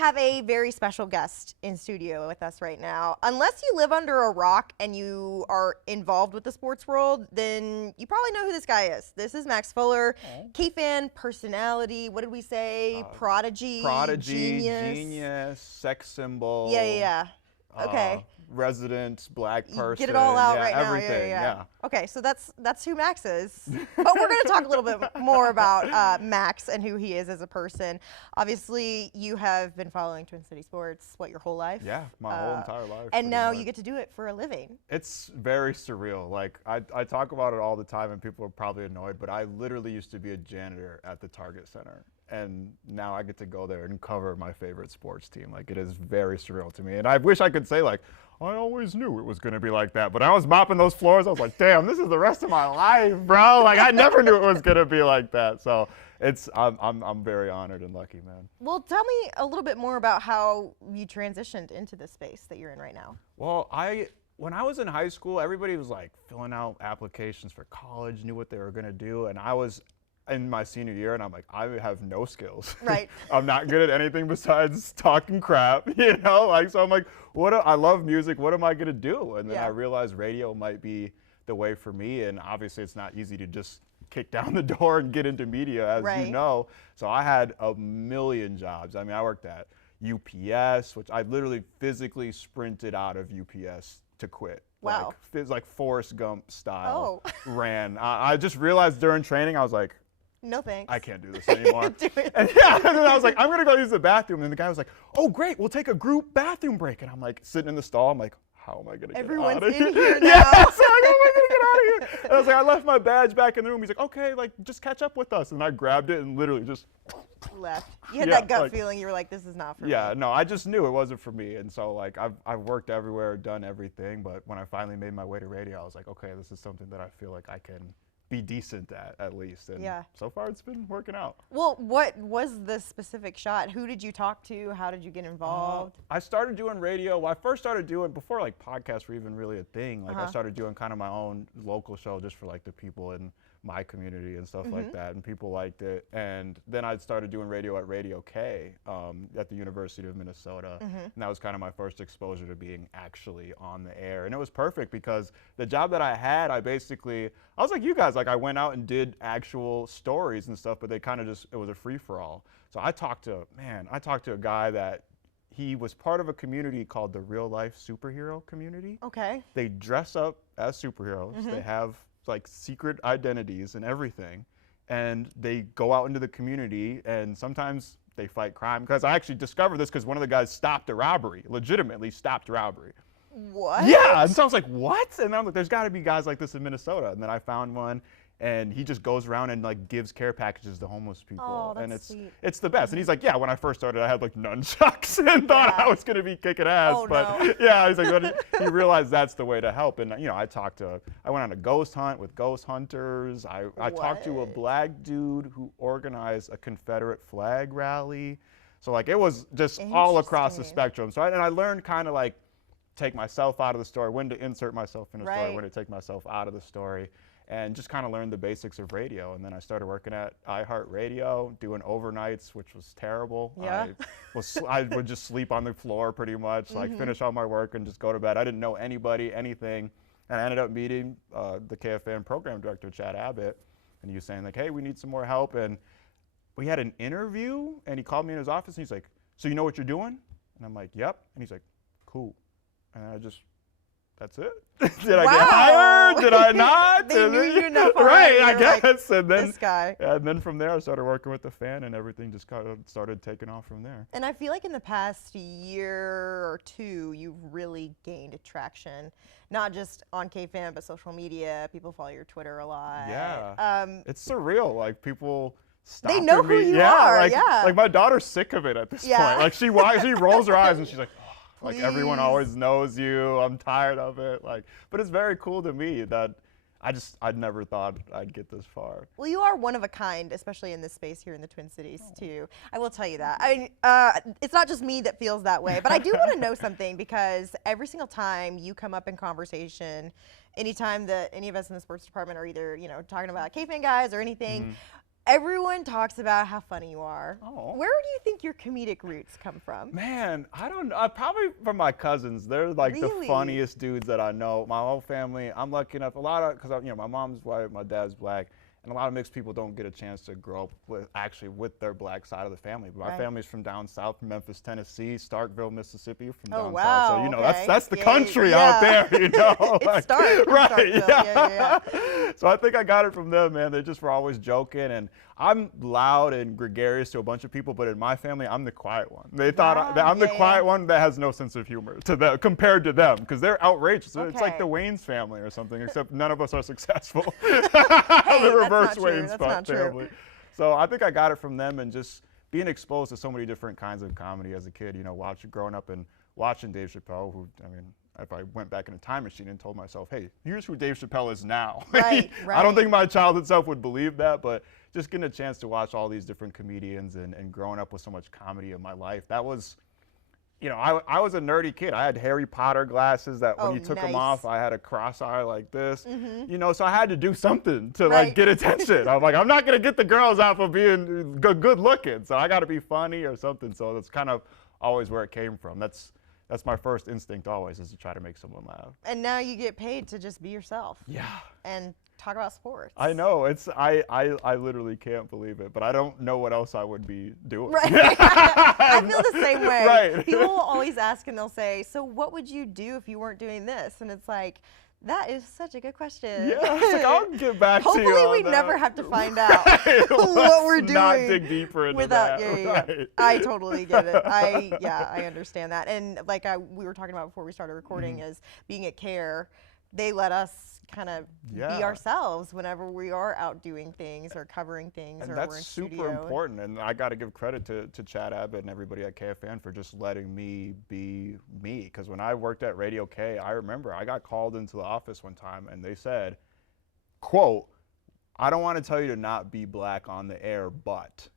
have a very special guest in studio with us right now. Unless you live under a rock and you are involved with the sports world, then you probably know who this guy is. This is Max Fuller, K-Fan personality. What did we say? Prodigy, genius, sex symbol. Yeah. Okay. Resident black person. Get it all out right now. Everything. Yeah. Okay, so that's who Max is. But we're going to talk a little bit more about Max and who he is as a person. Obviously, you have been following Twin City sports, your whole life? Yeah, my whole entire life. And now you get to do it for a living. It's very surreal. Like, I talk about it all the time, and people are probably annoyed, but I literally used to be a janitor at the Target Center. And now I get to go there and cover my favorite sports team. Like, it is very surreal to me. And I wish I could say, like, I always knew it was going to be like that. But I was mopping those floors. I was like, damn, this is the rest of my life, bro. Like, I never knew it was going to be like that. So I'm very honored and lucky, man. Well, tell me a little bit more about how you transitioned into the space that you're in right now. Well, when I was in high school, everybody was like filling out applications for college, knew what they were going to do. And I was in my senior year, and I'm like, I have no skills. Right. I'm not good at anything besides talking crap, you know? Like, so I'm like, I love music. What am I going to do? And then I realized radio might be the way for me. And obviously, it's not easy to just kick down the door and get into media, as you know. So I had a million jobs. I mean, I worked at UPS, which I literally physically sprinted out of UPS to quit. Wow. Like Forrest Gump style ran. I just realized during training, I was like, no thanks. I can't do this anymore. Do it. And then I was like, I'm gonna go use the bathroom. And the guy was like, oh great, we'll take a group bathroom break. And I'm like sitting in the stall, I'm like, how am I gonna get out of here? Everyone's in here now. Yeah, so like, how am I gonna get out of here? And I was like, I left my badge back in the room. He's like, okay, like just catch up with us. And I grabbed it and literally just left. You had that gut feeling. You were like, this is not for me. Yeah, no, I just knew it wasn't for me. And so like I've worked everywhere, done everything, but when I finally made my way to radio, I was like, okay, this is something that I feel like I can be decent at least. And so far it's been working out. Well, what was the specific shot? Who did you talk to? How did you get involved? I started doing radio. Well, I first started doing, before like podcasts were even really a thing, like I started doing kind of my own local show just for like the people in my community and stuff like that, and people liked it. And then I started doing radio at Radio K at the University of Minnesota, and that was kind of my first exposure to being actually on the air. And it was perfect because the job that I had, I was like you guys, like I went out and did actual stories and stuff, but they kind of it was a free-for-all. So I talked to a guy that he was part of a community called the Real Life Superhero Community. Okay. They dress up as superheroes. They have like secret identities and everything, and they go out into the community, and sometimes they fight crime. Because I actually discovered this because one of the guys stopped a robbery, legitimately stopped a robbery. What? Yeah, and so I was like, what? And I'm like, there's got to be guys like this in Minnesota. And then I found one, and he just goes around and like gives care packages to homeless people. Oh, that's and sweet. It's the best. And he's like, yeah, when I first started, I had like nunchucks and thought I was gonna be kicking ass. Oh, but no. yeah, he's like, he realized that's the way to help. And you know, I went on a ghost hunt with ghost hunters. I talked to a black dude who organized a Confederate flag rally. So like it was just all across the spectrum. So I learned kind of like take myself out of the story, when to insert myself in a story, when to take myself out of the story. And just kind of learned the basics of radio. And then I started working at iHeartRadio, doing overnights, which was terrible. Yeah. I would just sleep on the floor pretty much, like finish all my work and just go to bed. I didn't know anybody, anything. And I ended up meeting the KFAN program director, Chad Abbott. And he was saying like, hey, we need some more help. And we had an interview, and he called me in his office, and he's like, so you know what you're doing? And I'm like, yep. And he's like, cool. And I just, that's it. Did I get hired? Did I not? They knew you enough. Right, I guess. Like, and then this guy. Yeah, and then from there, I started working with the fan, and everything just kind of started taking off from there. And I feel like in the past year or two, you've really gained traction, not just on KFAN, but social media. People follow your Twitter a lot. Yeah. It's surreal. Like people stop. They know who you are. Like my daughter's sick of it at this point. Like she rolls her eyes and she's like, like everyone always knows you. I'm tired of it. Like, but it's very cool to me that I'd never thought I'd get this far. Well, you are one of a kind, especially in this space here in the Twin Cities too. I will tell you that. I mean, it's not just me that feels that way, but I do want to know something, because every single time you come up in conversation, anytime that any of us in the sports department are either talking about KFAN guys or anything. Everyone talks about how funny you are. Oh. Where do you think your comedic roots come from? Man, I don't know. Probably from my cousins. They're like the Really? funniest dudes that I know. My whole family, I'm lucky enough, because my mom's white, my dad's black, and a lot of mixed people don't get a chance to grow up with their black side of the family. But my Right. family's from down south, from Memphis, Tennessee, Starkville, Mississippi, from Oh, down wow, south. So, okay. that's the Yeah, country yeah. out there, It's like, Stark from right, Starkville. Yeah. So I think I got it from them, man. They just were always joking, and I'm loud and gregarious to a bunch of people, but in my family, I'm the quiet one. They thought that I'm the Yeah, quiet yeah. one that has no sense of humor to them, compared to them, because they're outrageous. It's like Okay. the Wayne's family or something, except none of us are successful. Hey, The that's reverse not true. Wayne's That's not true. family. So I think I got it from them, and just being exposed to so many different kinds of comedy as a kid. Growing up and watching Dave Chappelle, if I went back in a time machine and told myself, hey, here's who Dave Chappelle is now. Right, I don't right. think my childhood self would believe that, but just getting a chance to watch all these different comedians and growing up with so much comedy in my life, that was, I was a nerdy kid. I had Harry Potter glasses that when Oh, you took them nice. off, I had a cross eye like this. So I had to do something to Right. like get attention. I'm like, I'm not gonna get the girls off of being good looking, so I got to be funny or something. So that's kind of always where it came from. That's my first instinct always, is to try to make someone laugh. And now you get paid to just be yourself Yeah. and talk about sports. I know. I literally can't believe it, but I don't know what else I would be doing. Right. I feel the same way. Right. People will always ask and they'll say, so what would you do if you weren't doing this? And it's like, that is such a good question. Yeah, it's like, I'll get back to you Hopefully on we that. never have to find out Right, what we're let's not doing dig deeper into without. that. Yeah. Right. I totally get it. I understand that. And like we were talking about before we started recording, is being at CARE, they let us kind of be Yeah. ourselves whenever we are out doing things or covering things, And or we're in that's super studio. important, and I got to give credit to Chad Abbott and everybody at KFN for just letting me be me. Because when I worked at Radio K, I remember I got called into the office one time, and they said, quote, I don't want to tell you to not be black on the air, but.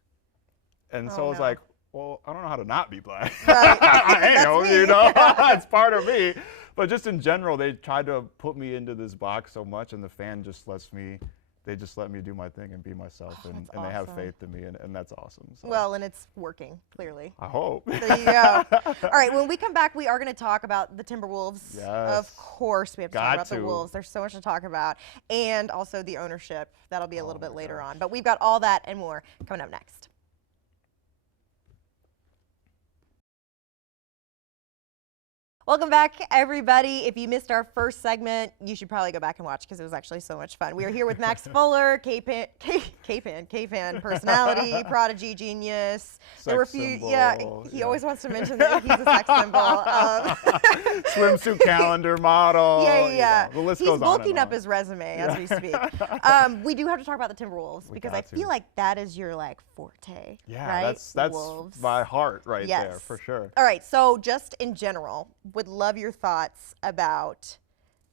And so Oh, I was no. like, well, I don't know how to not be black. Right. I That's am, me. it's part of me. But just in general, they tried to put me into this box so much, and the fan just let me do my thing and be myself, and they have awesome. faith in me, and that's awesome. So Well, and it's working, clearly. I hope. There you go. All right, when we come back, we are going to talk about the Timberwolves. Yes. Of course, we have to talk Got about the to. Wolves. There's so much to talk about. And also the ownership. That'll be a little bit later on. But we've got all that and more coming up next. Welcome back, everybody. If you missed our first segment, you should probably go back and watch because it was actually so much fun. We are here with Max Fuller, K-Fan personality, prodigy, genius. There were a few, he always wants to mention that he's a sex symbol. Swimsuit calendar model. Yeah. The list He's goes on bulking and up on. his resume as we speak. We do have to talk about the Timberwolves because I got to. feel like that is your forte. Yeah, right? that's Wolves. my heart right there, Yes. for sure. All right, so just in general, would love your thoughts about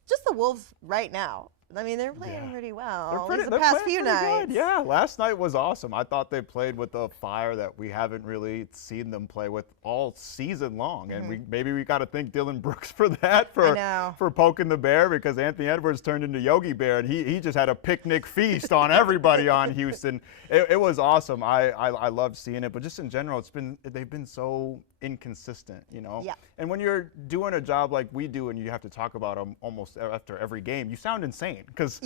just the Wolves right now. I mean, they're playing pretty well. At least the past few nights. Good. Yeah, last night was awesome. I thought they played with a fire that we haven't really seen them play with all season long, and maybe we got to thank Dylan Brooks for that, for poking the bear, because Anthony Edwards turned into Yogi Bear, and he just had a picnic feast on everybody on Houston. It was awesome. I loved seeing it, but just in general, they've been so inconsistent, Yeah. And when you're doing a job like we do, and you have to talk about them almost after every game, you sound insane. Because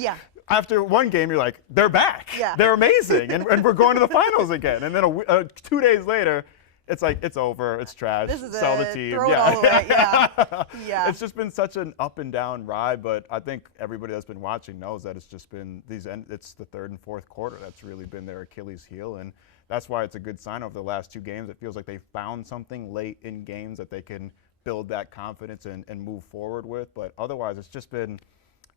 after one game, you're like, they're back. Yeah. They're amazing. and we're going to the finals again. And then 2 days later, it's like, it's over. It's trash. This is Sell it. the team. Throw it all away. Yeah. It's just been such an up and down ride. But I think everybody that's been watching knows that it's just been it's the third and fourth quarter that's really been their Achilles heel. And that's why it's a good sign over the last 2 games. It feels like they found something late in games that they can build that confidence and move forward with. But otherwise, it's just been,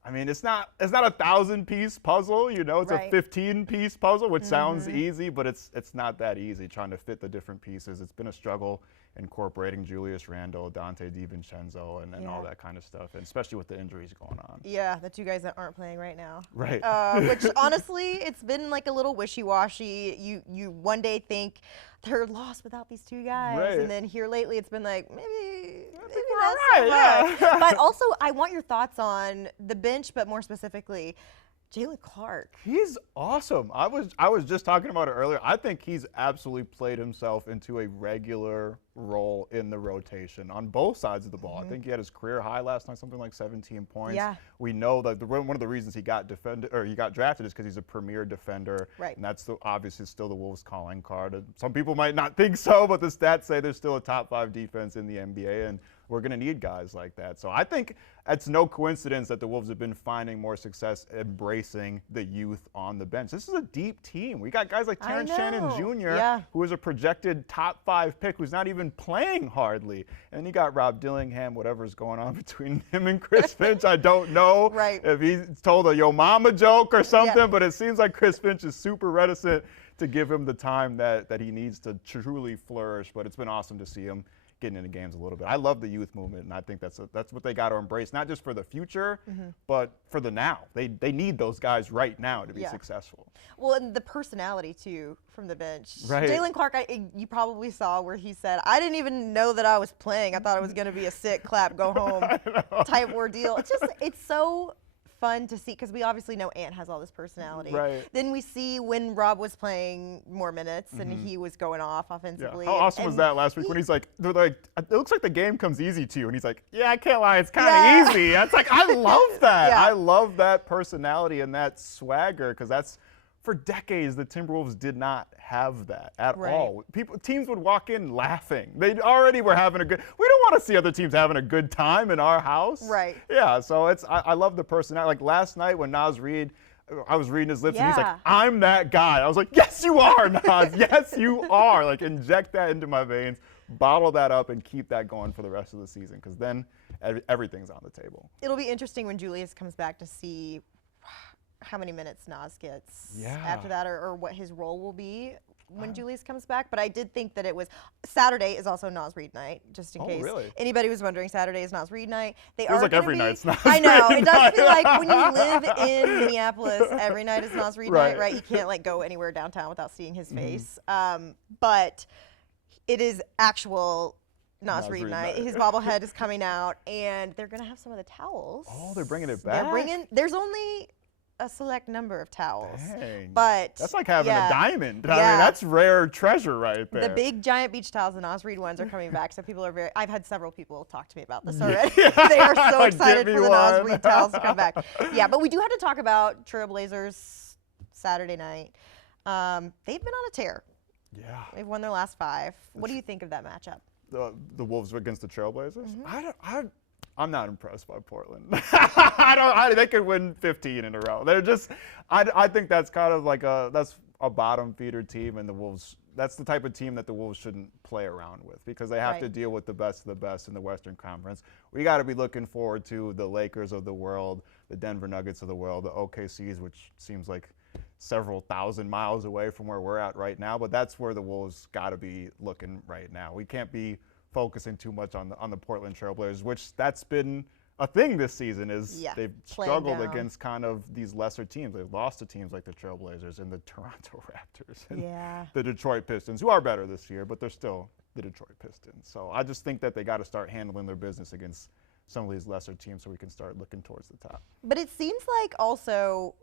I mean, it's not a 1,000-piece puzzle, it's Right. a 15-piece puzzle, which sounds easy, but it's not that easy trying to fit the different pieces. It's been a struggle incorporating Julius Randle, Dante DiVincenzo, and all that kind of stuff, and especially with the injuries going on. Yeah, the 2 guys that aren't playing right now. Right. Which honestly, it's been a little wishy-washy. You one day think they're lost without these 2 guys, Right. and then here lately it's been like maybe we're not all right, so much. yeah. But also, I want your thoughts on the bench, but more specifically, Jalen Clark. He's awesome. I was just talking about it earlier. I think he's absolutely played himself into a regular role in the rotation on both sides of the ball. I think he had his career high last night, something like 17 points. Yeah. We know that one of the reasons he got drafted is because he's a premier defender. Right. And that's obviously still the Wolves' calling card. And some people might not think so, but the stats say there's still a top 5 defense in the NBA, and we're going to need guys like that. So I think it's no coincidence that the Wolves have been finding more success embracing the youth on the bench. This is a deep team. We got guys like Terrence Shannon Jr., who is a projected top 5 pick, who's not even playing hardly. And you got Rob Dillingham, whatever's going on between him and Chris Finch. I don't know if he told a yo mama joke or something, but it seems like Chris Finch is super reticent to give him the time that he needs to truly flourish. But it's been awesome to see him getting into games a little bit. I love the youth movement, and I think that's what they got to embrace, not just for the future, but for the now. They need those guys right now to be successful. Well, and the personality, too, from the bench. Right. Jalen Clark, you probably saw where he said, I didn't even know that I was playing. I thought it was going to be a sit, clap, go home type ordeal. It's so fun to see, because we obviously know Ant has all this personality. Right. Then we see when Rob was playing more minutes and he was going off offensively. Yeah. How awesome was that last week when he's like, they're like, it looks like the game comes easy to you. And he's like, yeah, I can't lie, it's kind of easy. It's like, I love that. I love that personality and that swagger, because that's, for decades, the Timberwolves did not have that at all. Teams would walk in laughing. They already were having a good. We don't want to see other teams having a good time in our house. Right. Yeah. So I love the personality. Like last night when Naz Reid, I was reading his lips and he's like, I'm that guy. I was like, yes, you are, Naz. Yes, you are. Like, inject that into my veins, bottle that up, and keep that going for the rest of the season, because then everything's on the table. It'll be interesting when Julius comes back to see how many minutes Naz gets after that, or what his role will be when Julius comes back. But I did think that it was Saturday is also Naz Reid night, just in case anybody was wondering. Saturday is Naz Reid night. Feels like every night's Naz I know. Reid It does feel like when you live in Minneapolis, every night is Naz Reid night, right? You can't like go anywhere downtown without seeing his face. But it is actual Naz Reid night. His bobblehead is coming out, and they're gonna have some of the towels. Oh, they're bringing it back. There's only a select number of towels. Dang. But that's like having a diamond. I mean, that's rare treasure right there. The big giant beach towels, the Naz Reid ones, are coming back, so people are I've had several people talk to me about this already. They are so excited for the Naz Reid towels to come back. Yeah, but we do have to talk about Trailblazers Saturday night. They've been on a tear. Yeah. They've won their last 5. What do you think of that matchup? The Wolves against the Trailblazers? I'm not impressed by Portland. They could win 15 in a row. They're just, I think that's kind of like that's a bottom feeder team, and the Wolves, that's the type of team that the Wolves shouldn't play around with, because they have to deal with the best of the best in the Western Conference. We got to be looking forward to the Lakers of the world, the Denver Nuggets of the world, the OKCs, which seems like several thousand miles away from where we're at right now, but that's where the Wolves got to be looking right now. We can't be focusing too much on the Portland Trailblazers, which that's been a thing this season, is they've struggled against kind of these lesser teams. They've lost to teams like the Trailblazers and the Toronto Raptors and the Detroit Pistons, who are better this year, but they're still the Detroit Pistons. So I just think that they got to start handling their business against some of these lesser teams so we can start looking towards the top. But it seems like also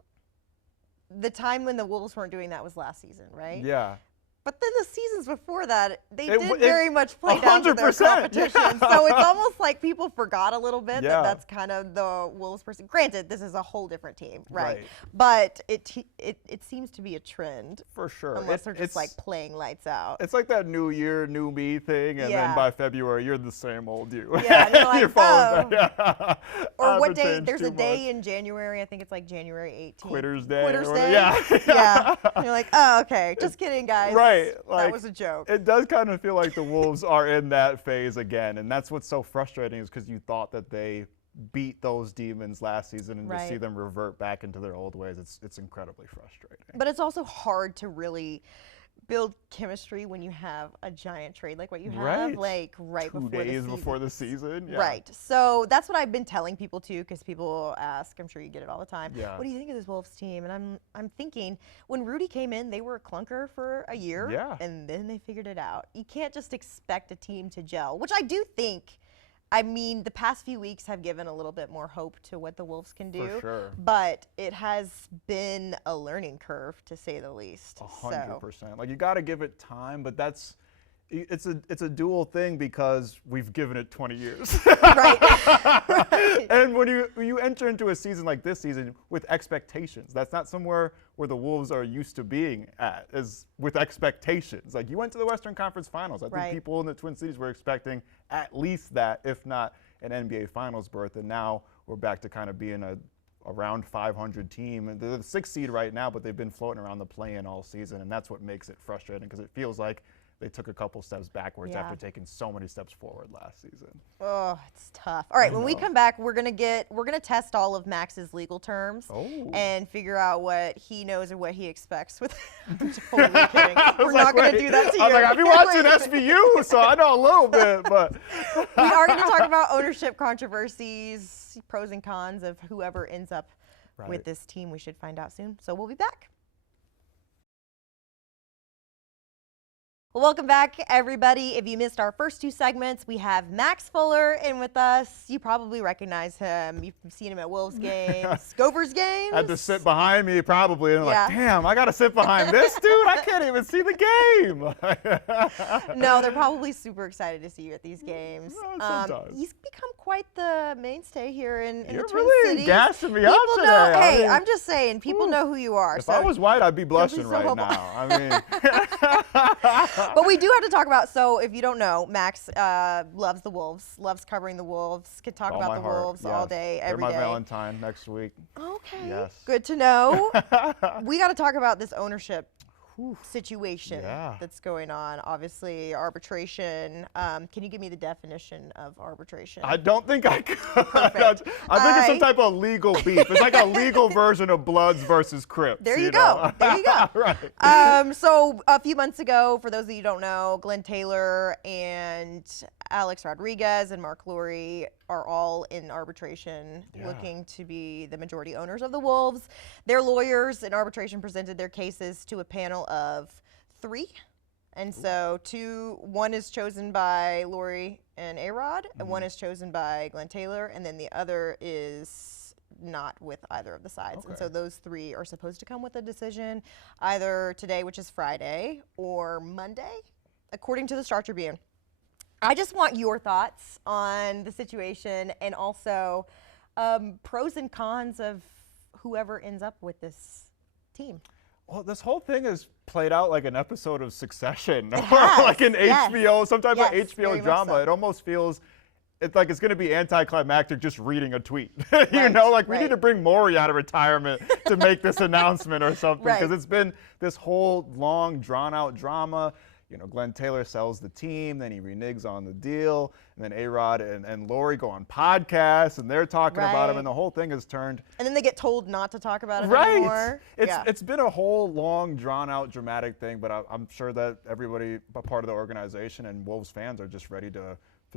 the time when the Wolves weren't doing that was last season, right? Yeah. But then the seasons before that, they did very much play down to their competition. Yeah. So it's almost like people forgot a little bit that that's kind of the Wolves person. Granted, this is a whole different team, right? But it seems to be a trend. For sure. Unless they're just like playing lights out. It's like that new year, new me thing, and then by February, you're the same old you. Yeah, and you're like, oh. Or what day, there's a day in January, I think it's like January 18th. Quitter's Day. Quitter's Day. Yeah. And you're like, oh, okay, just kidding, guys. Right. That was a joke. It does kind of feel like the Wolves are in that phase again, and that's what's so frustrating, is because you thought that they beat those demons last season, and to see them revert back into their old ways, it's incredibly frustrating. But it's also hard to really build chemistry when you have a giant trade like what you have, like right before the season. 2 days before the season. Yeah. Right. So that's what I've been telling people too, because people ask, I'm sure you get it all the time, what do you think of this Wolves team? And I'm thinking, when Rudy came in, they were a clunker for a year, and then they figured it out. You can't just expect a team to gel, which I do think I mean, the past few weeks have given a little bit more hope to what the Wolves can do. For sure. But it has been a learning curve, to say the least. 100%. Like, you got to give it time, but it's a dual thing because we've given it 20 years. Right. Right. And when you enter into a season like this season with expectations, that's not somewhere where the Wolves are used to being at, is with expectations. Like, you went to the Western Conference Finals. I think people in the Twin Cities were expecting at least that, if not an NBA Finals berth, and now we're back to kind of being a around 500 team. And they're the 6th seed right now, but they've been floating around the play-in all season, and that's what makes it frustrating because it feels like they took a couple steps backwards after taking so many steps forward last season. Oh, it's tough. All right, when we come back, we're gonna test all of Max's legal terms and figure out what he knows and what he expects. With I'm totally kidding. We're not gonna do that to you. I was like, I've been watching SVU, so I know a little bit, but we are gonna talk about ownership controversies, pros and cons of whoever ends up with this team. We should find out soon. So we'll be back. Well, welcome back, everybody. If you missed our first 2 segments, we have Max Fuller in with us. You probably recognize him. You've seen him at Wolves games, Gophers games. Had to sit behind me probably, and I'm like, damn, I got to sit behind this dude? I can't even see the game. No, they're probably super excited to see you at these games. Sometimes. He's become quite the mainstay here in the Twin Cities. You're really gassing me up today. Know, hey, I'm just saying, people know who you are. If I was white, I'd be blushing right now. I mean. But we do have to talk about, so if you don't know, Max loves the Wolves, loves covering the Wolves, can talk about the Wolves all day, every day. They're my Valentine next week. Okay. Yes. Good to know. We got to talk about this ownership situation that's going on. Obviously, arbitration. Can you give me the definition of arbitration? I don't think I could. I think it's some type of legal beef. It's like a legal version of Bloods versus Crips. There you go. There you go. Right. So a few months ago, for those of you who don't know, Glenn Taylor and Alex Rodriguez and Mark Lowry are all in arbitration looking to be the majority owners of the Wolves. Their lawyers in arbitration presented their cases to a panel of 3. And so one is chosen by Lowry and A-Rod, and one is chosen by Glenn Taylor, and then the other is not with either of the sides. And so those 3 are supposed to come with a decision either today, which is Friday, or Monday, according to the Star Tribune. I just want your thoughts on the situation and also pros and cons of whoever ends up with this team. Well, this whole thing is played out like an episode of Succession or has, like an HBO, some type of HBO drama. So. It almost feels it's like it's going to be anticlimactic just reading a tweet. You know, like we need to bring Maury out of retirement to make this announcement or something because it's been this whole long, drawn-out drama. You know, Glenn Taylor sells the team, then he reneges on the deal, and then A-Rod and Lowry go on podcasts, and they're talking about him, and the whole thing has turned. And then they get told not to talk about it anymore. It's been a whole long, drawn-out, dramatic thing, but I'm sure that everybody, a part of the organization and Wolves fans are just ready to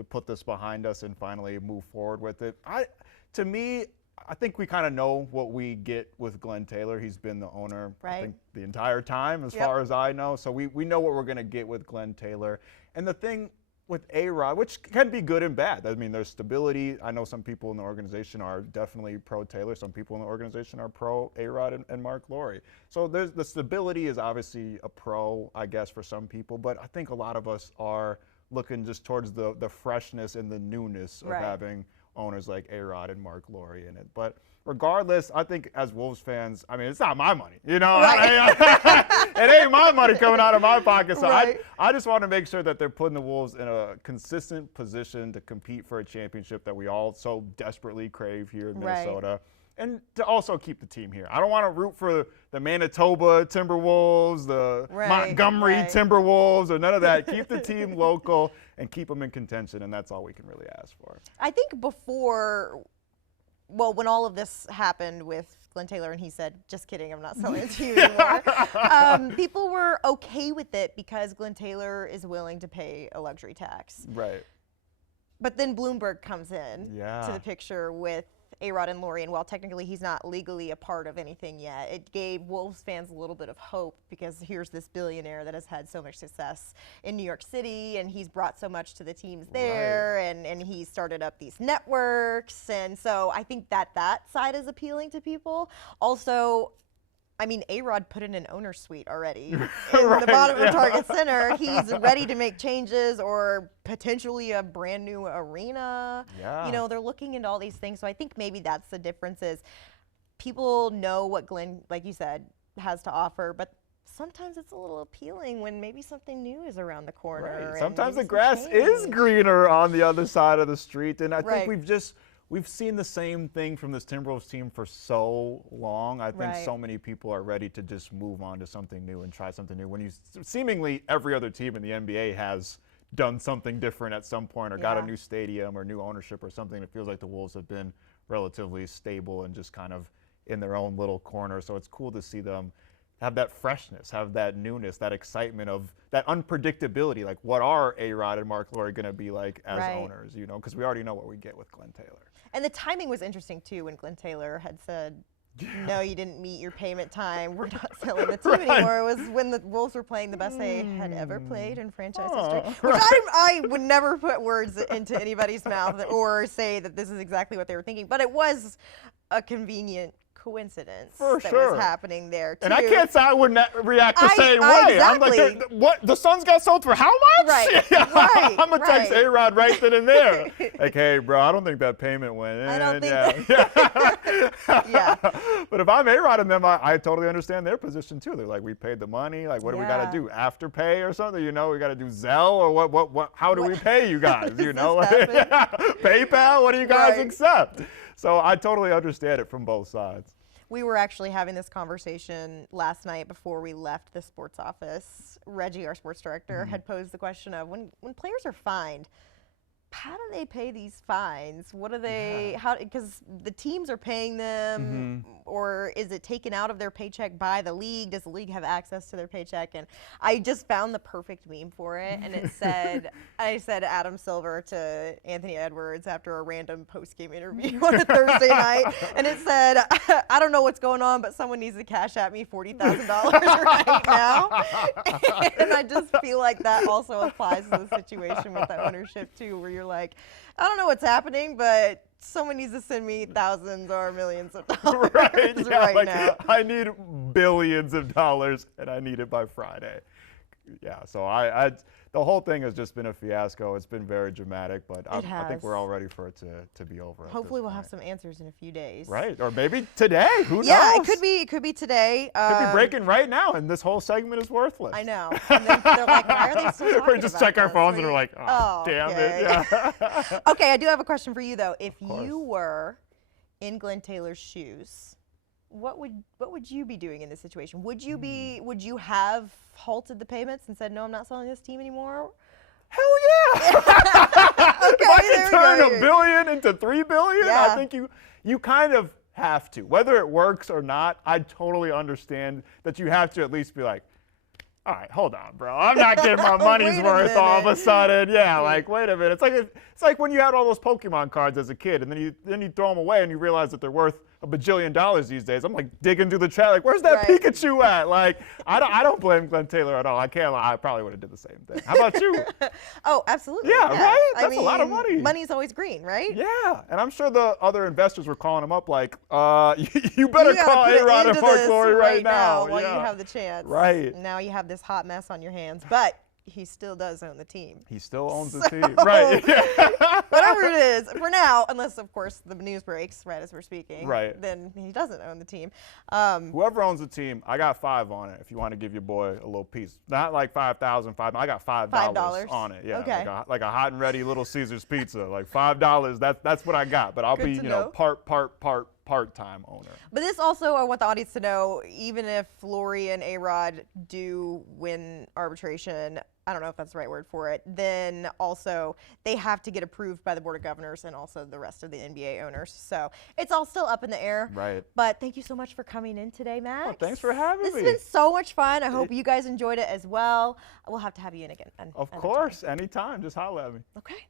put this behind us and finally move forward with it. To me, I think we kind of know what we get with Glenn Taylor. He's been the owner, I think, the entire time, as far as I know. So we know what we're going to get with Glenn Taylor. And the thing with A-Rod, which can be good and bad. I mean, there's stability. I know some people in the organization are definitely pro-Taylor. Some people in the organization are pro-A-Rod and Mark Lowry. So the stability is obviously a pro, I guess, for some people. But I think a lot of us are looking just towards the freshness and the newness of having owners like A-Rod and Mark Lowry in it. But regardless, I think as Wolves fans, I mean, it's not my money, you know? It ain't my money coming out of my pocket. So I just want to make sure that they're putting the Wolves in a consistent position to compete for a championship that we all so desperately crave here in Minnesota. And to also keep the team here. I don't want to root for the Manitoba Timberwolves, the Montgomery Timberwolves, or none of that. Keep the team local and keep them in contention, and that's all we can really ask for. I think when all of this happened with Glenn Taylor and he said, just kidding, I'm not selling it to you anymore, people were okay with it because Glenn Taylor is willing to pay a luxury tax. Right. But then Bloomberg comes in to the picture with A-Rod and Lori, and while technically he's not legally a part of anything yet, it gave Wolves fans a little bit of hope because here's this billionaire that has had so much success in New York City, and he's brought so much to the teams there, and he started up these networks, and so I think that side is appealing to people. Also, I mean, A-Rod put in an owner suite already in the bottom of Target Center. He's ready to make changes or potentially a brand new arena. Yeah. You know, they're looking into all these things. So I think maybe that's the difference is people know what Glenn, like you said, has to offer, but sometimes it's a little appealing when maybe something new is around the corner. Right. Sometimes the grass is greener on the other side of the street. And I think we've seen the same thing from this Timberwolves team for so long. I think so many people are ready to just move on to something new and try something new. When you seemingly every other team in the NBA has done something different at some point or got a new stadium or new ownership or something, it feels like the Wolves have been relatively stable and just kind of in their own little corner. So it's cool to see them have that freshness, have that newness, that excitement of that unpredictability. Like, what are A-Rod and Mark Lori going to be like as owners, you know, because we already know what we get with Glenn Taylor. And the timing was interesting, too, when Glenn Taylor had said, no, you didn't meet your payment time. We're not selling the team anymore. It was when the Wolves were playing the best they had ever played in franchise history. Which I would never put words into anybody's mouth or say that this is exactly what they were thinking. But it was a convenient coincidence was happening there too. And I can't say I wouldn't react the same way. Exactly. I'm like, what? The Suns got sold for how much? Right. I'm gonna text A-Rod right then and there. Like, hey, bro, I don't think that payment went in. I don't think that. But if I'm A-Rod and them, I totally understand their position too. They're like, we paid the money. Like, what do we got to do? Afterpay or something? You know, we got to do Zelle or what? How do we pay you guys? You know, PayPal. What do you guys accept? So I totally understand it from both sides. We were actually having this conversation last night before we left the sports office. Reggie, our sports director, had posed the question of when players are fined, how do they pay these fines? What do they, because the teams are paying them, or is it taken out of their paycheck by the league? Does the league have access to their paycheck? And I just found the perfect meme for it. And it said, I said Adam Silver to Anthony Edwards after a random post-game interview on a Thursday night. And it said, I don't know what's going on, but someone needs to cash at me $40,000 right now. And I just feel like that also applies to the situation with the ownership too, where you're like, I don't know what's happening, but someone needs to send me thousands or millions of dollars right now. I need billions of dollars, and I need it by Friday. Yeah, so the whole thing has just been a fiasco. It's been very dramatic, but I think we're all ready for it to be over. Hopefully we'll have some answers in a few days. Right, or maybe today. Who knows? Yeah, it could be today. Could be breaking right now, and this whole segment is worthless. I know. And then they're like, why are they still talking We just check our phones and we're like, oh damn it. Yeah. Okay, I do have a question for you though. If you were in Glenn Taylor's shoes, what would you be doing in this situation? Would you have halted the payments and said, no, I'm not selling this team anymore? Hell yeah! If I can turn $1 billion into $3 billion, I think you kind of have to. Whether it works or not, I totally understand that you have to at least be like, all right, hold on, bro. I'm not getting my money's worth all of a sudden. Yeah, like, wait a minute. It's like when you had all those Pokemon cards as a kid, and then you throw them away and you realize that they're worth $1 bajillion these days. I'm like digging through the chat, like, where's that Pikachu at? Like, I don't blame Glenn Taylor at all. I can't lie. I probably would have did the same thing. How about you? Oh, absolutely. Yeah, right? That's a lot of money. Money's always green, right? Yeah, and I'm sure the other investors were calling him up like, you better call A-Rod and Mark Lori right now. While you have the chance. Right. Now you have this hot mess on your hands, but he still does own the team. He still owns the team. Right. Whatever it is, for now, unless, of course, the news breaks right as we're speaking, then he doesn't own the team. Whoever owns the team, I got 5 on it if you want to give your boy a little piece. Not like 5,000, I got $5 on it. Yeah, okay. like a hot and ready Little Caesars pizza. Like $5, that's what I got. But I'll be, part-time owner. But this also, I want the audience to know, even if Lori and A-Rod do win arbitration, I don't know if that's the right word for it, then also they have to get approved by the Board of Governors and also the rest of the NBA owners. So it's all still up in the air. Right. But thank you so much for coming in today, Max. Oh, thanks for having me. This has been so much fun. I hope you guys enjoyed it as well. We'll have to have you in again. Of course, anytime. Just holler at me. Okay.